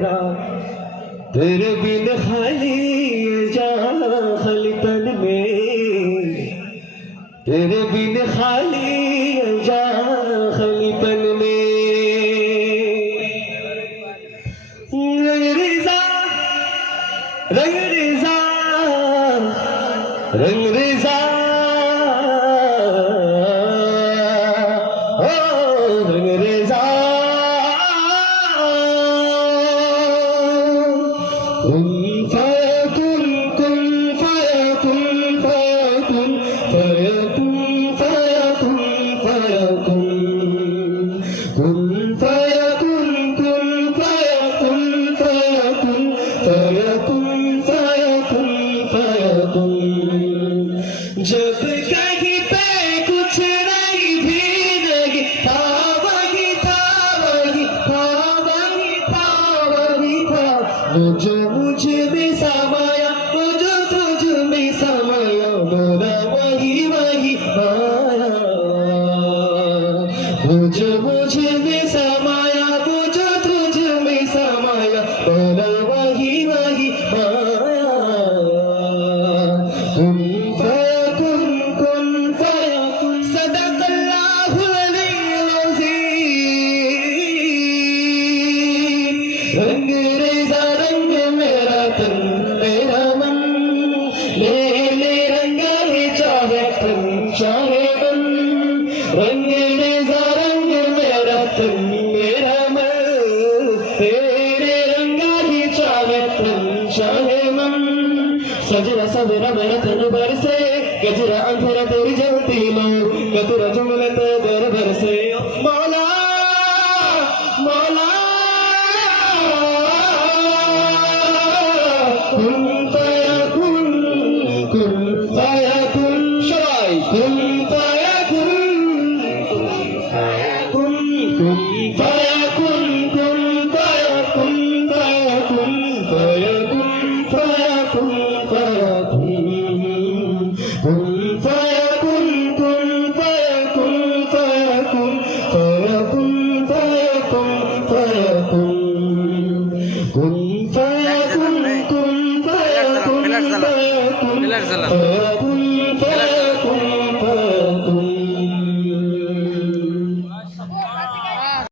मेरा तेरे बिन खाली जा खाली तन में तेरे बिन खाली जा खाली तन में रंग रेजा रंग रेजा रंग रेजा ओ रंग रेजा कुन फयकुन कुन फयकुन फयकुन फयकुन फयकुन फयकुन कुन फयकुन कुन फयकुन फयकुन फयकुन फयकुन फयकुन जब कहीं पे कुछ नहीं भी नहीं था वही था वही था वही था वही था वो जो मुझ में समाया वो जो तुझ में समाया मोरा वही वही आया वो जो मुझ में समाया वो जो तुझ में समाया मोरा वही वही आया कुन फयकुन सदक़ल्लाहुल अलीयुल अज़ीम रंग रेज़ा रंग मेरा तन मेरा मन ले ले रंग ही चाहे तन चाहे मन रंग रेज़ा रंग मेरा तन मेरा मन तेरे रंग ही चाहे तन चाहे मन सजरा सवेरा मेरा तन बरसे गजरा अंधेरा तेरी ज्योति लो कतरा जुमले तेरे बरसे मौला मौला कुन फयकुन शराय कुन फयकुन कुन फयकुन कुन फयकुन फयकुन फयकुन फयकुन फयकुन कुन फयकुन कुन फयकुन फयकुन फयकुन फयकुन फयकुन कुन फयकुन कुन फयकुन फयकुन फयकुन